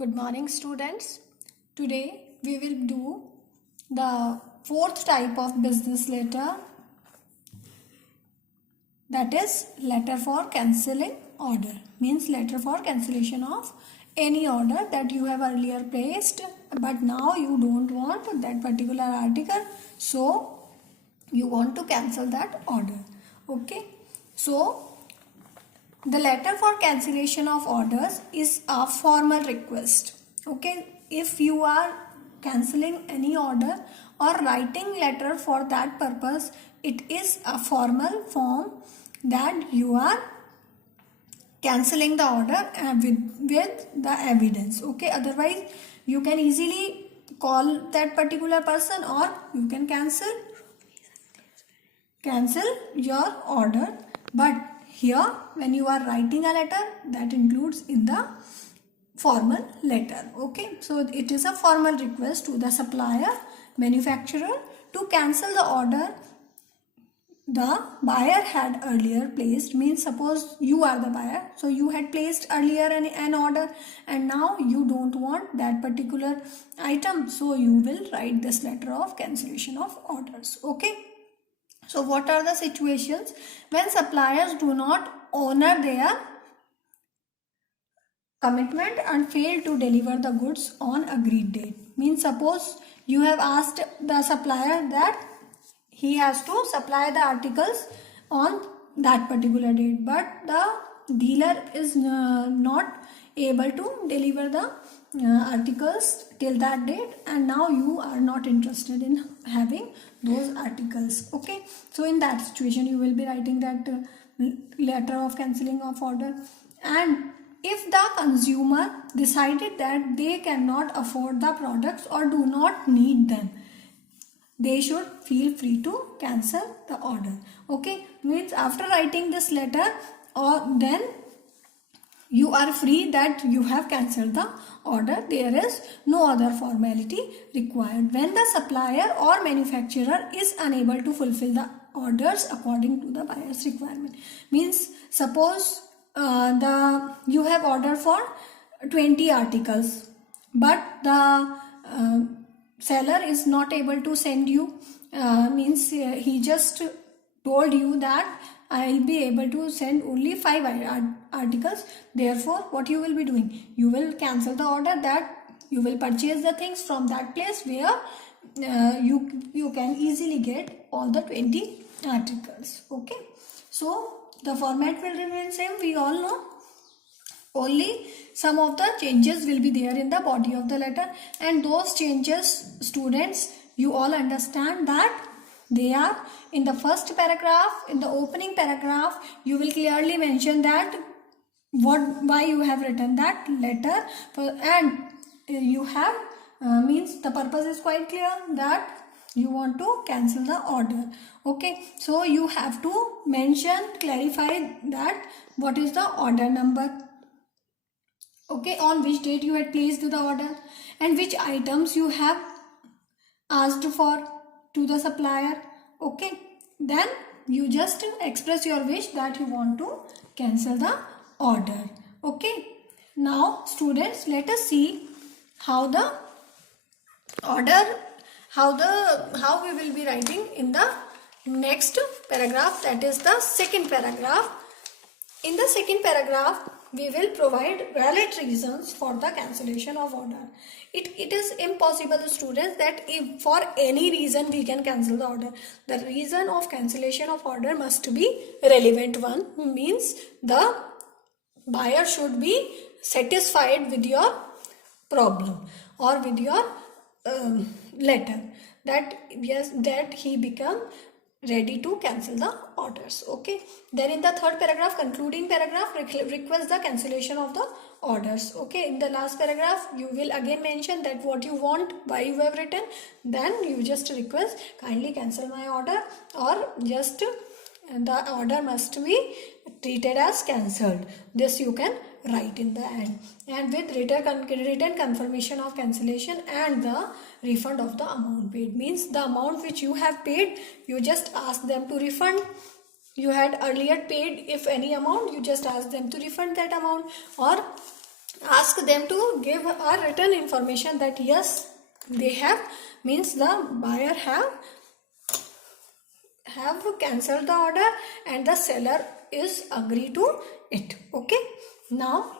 Good morning, students. Today we will do the fourth type of business letter, that is letter for cancelling order. Means letter for cancellation of any order that you have earlier placed, but now you don't want that particular article, so you want to cancel that order. Okay, so the letter for cancellation of orders is a formal request. Okay, if you are cancelling any order or writing letter for that purpose, it is a formal form that you are cancelling the order with the evidence. Okay, otherwise you can easily call that particular person or you can cancel your order, but here when you are writing a letter, that includes in the formal letter. Okay, so it is a formal request to the supplier, manufacturer to cancel the order the buyer had earlier placed. Means suppose you are the buyer, so you had placed earlier an order and now you don't want that particular item, so you will write this letter of cancellation of orders. Okay, so what are the situations when suppliers do not honor their commitment and fail to deliver the goods on agreed date? Means suppose you have asked the supplier that he has to supply the articles on that particular date, but the dealer is not able to deliver the articles till that date, and now you are not interested in having those articles. Okay, so in that situation you will be writing that letter of cancelling of order. And if the consumer decided that they cannot afford the products or do not need them, they should feel free to cancel the order. Okay, means after writing this letter, or then you are free that you have cancelled the order. There is no other formality required. When the supplier or manufacturer is unable to fulfill the orders according to the buyer's requirement. Means suppose you have ordered for 20 articles, but the seller is not able to send you, he just told you that I'll be able to send only 5 articles. Therefore, what you will be doing? You will cancel the order, that you will purchase the things from that place where you can easily get all the 20 articles. Okay, so the format will remain same, we all know. Only some of the changes will be there in the body of the letter, and those changes, students, you all understand that they are in the first paragraph. In the opening paragraph, you will clearly mention that why you have written that letter, and you have means the purpose is quite clear, that you want to cancel the order. Okay, so you have to clarify that what is the order number. Okay, on which date you had placed the order and which items you have asked for to the supplier. Okay, then you just express your wish that you want to cancel the order. Okay, now students, let us see how the order, how we will be writing in the next paragraph, that is the second paragraph. In the second paragraph, we will provide valid reasons for the cancellation of order. It is impossible, students, that if for any reason we can cancel the order. The reason of cancellation of order must be relevant one. Means the buyer should be satisfied with your problem or with your letter, that yes, that he become ready to cancel the orders. Okay, then in the third paragraph, concluding paragraph, request the cancellation of the orders. Okay, in the last paragraph you will again mention that what you want, why you have written, then you just request kindly cancel my order, or just the order must be treated as cancelled. This you can write in the end, and with written confirmation of cancellation and the refund of the amount paid. Means the amount which you have paid, you just ask them to refund. You had earlier paid if any amount, you just ask them to refund that amount, or ask them to give a written information that yes, they have, means the buyer have cancelled the order and the seller is agree to it. Okay, now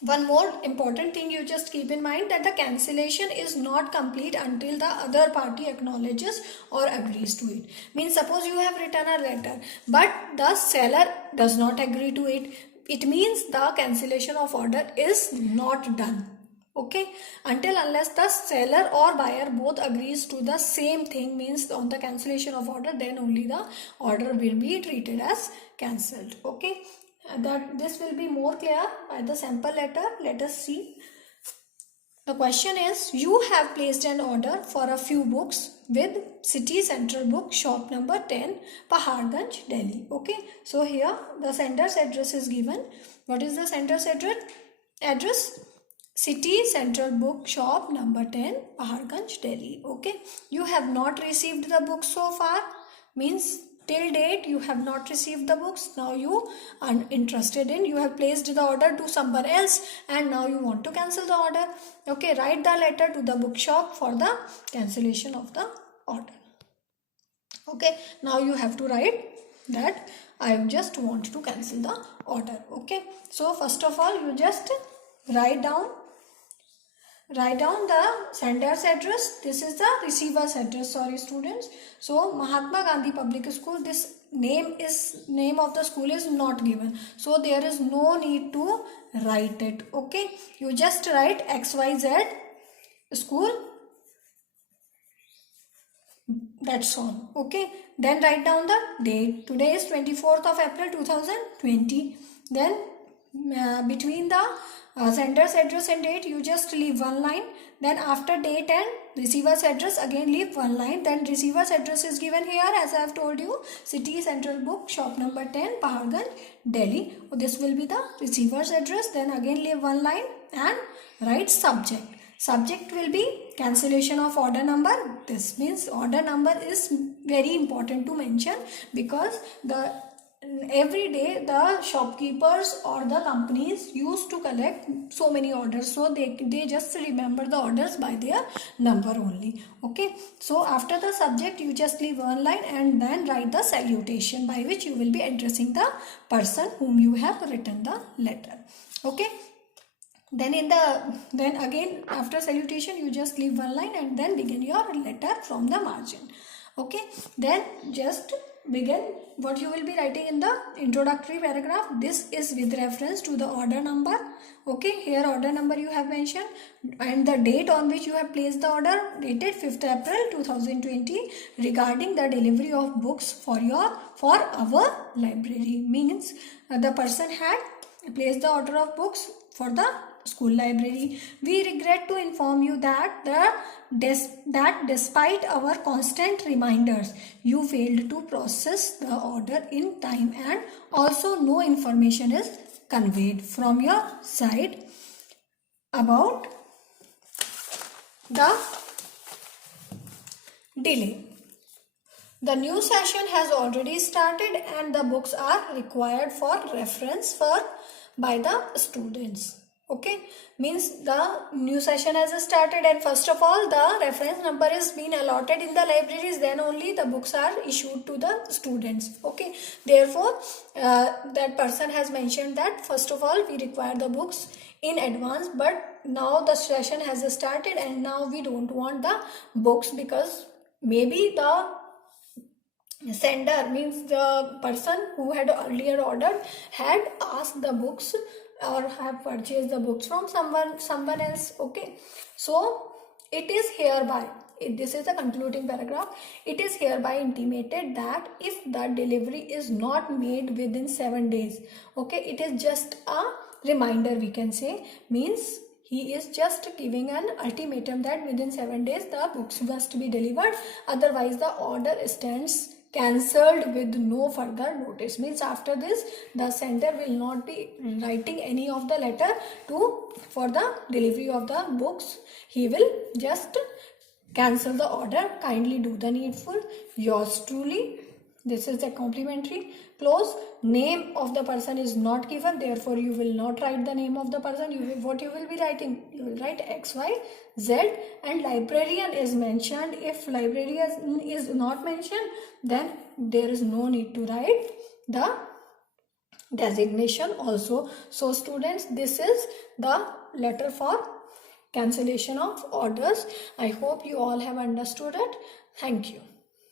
one more important thing you just keep in mind, that the cancellation is not complete until the other party acknowledges or agrees to it. Means suppose you have written a letter but the seller does not agree to it. It means the cancellation of order is not done. Okay, until unless the seller or buyer both agrees to the same thing, means on the cancellation of order, then only the order will be treated as cancelled. Okay, that this will be more clear by the sample letter. Let us see. The question is, you have placed an order for a few books with City Central Book Shop number 10, Paharganj, Delhi. Okay, so here the sender's address is given. What is the sender's address? City Central Book Shop number 10, Paharganj, Delhi. Okay, you have not received the book so far, means till date you have not received the books. Now you are interested in, you have placed the order to someone else and now you want to cancel the order. Okay, write the letter to the bookshop for the cancellation of the order. Okay, now you have to write that I just want to cancel the order. Okay, so first of all you just write down the sender's address. This is the receiver's address. Sorry students. So Mahatma Gandhi Public School, this name of the school is not given, so there is no need to write it. Okay, you just write XYZ school, that's all. Okay, then write down the date. Today is 24th of April 2020. Then between the sender's address and date you just leave one line. Then after date and receiver's address again leave one line. Then receiver's address is given here, as I have told you, City Central Book Shop number 10, Paharganj, Delhi. So this will be the receiver's address. Then again leave one line and write subject. Subject will be cancellation of order number. This means order number is very important to mention, because every day the shopkeepers or the companies used to collect so many orders, so they just remember the orders by their number only. Okay, so after the subject you just leave one line and then write the salutation by which you will be addressing the person whom you have written the letter. Okay, then again after salutation you just leave one line and then begin your letter from the margin. Okay, then just begin what you will be writing in the introductory paragraph. This is with reference to the order number. Okay, here order number you have mentioned and the date on which you have placed the order, dated 5th April 2020, regarding the delivery of books for our library. Means the person had placed the order of books for the school library. We regret to inform you that despite our constant reminders, you failed to process the order in time, and also no information is conveyed from your side about the delay. The new session has already started and the books are required for reference by the students. Okay, means the new session has started and first of all the reference number is being allotted in the libraries, then only the books are issued to the students. Okay, therefore that person has mentioned that first of all we require the books in advance, but now the session has started and now we don't want the books, because maybe the sender, means the person who had earlier ordered, had asked the books or have purchased the books from someone else. Okay, so it is hereby, this is the concluding paragraph, it is hereby intimated that if the delivery is not made within 7 days, okay, it is just a reminder we can say, means he is just giving an ultimatum that within 7 days the books must be delivered, otherwise the order stands cancelled with no further notice. Means after this the sender will not be writing any of the letter for the delivery of the books. He will just cancel the order. Kindly do the needful. Yours truly, This is the complementary clause. Name of the person is not given, therefore you will not write the name of the person. What you will be writing? You will write X, Y, Z, and librarian is mentioned. If librarian is not mentioned, then there is no need to write the designation also. So students, this is the letter for cancellation of orders. I hope you all have understood it. Thank you.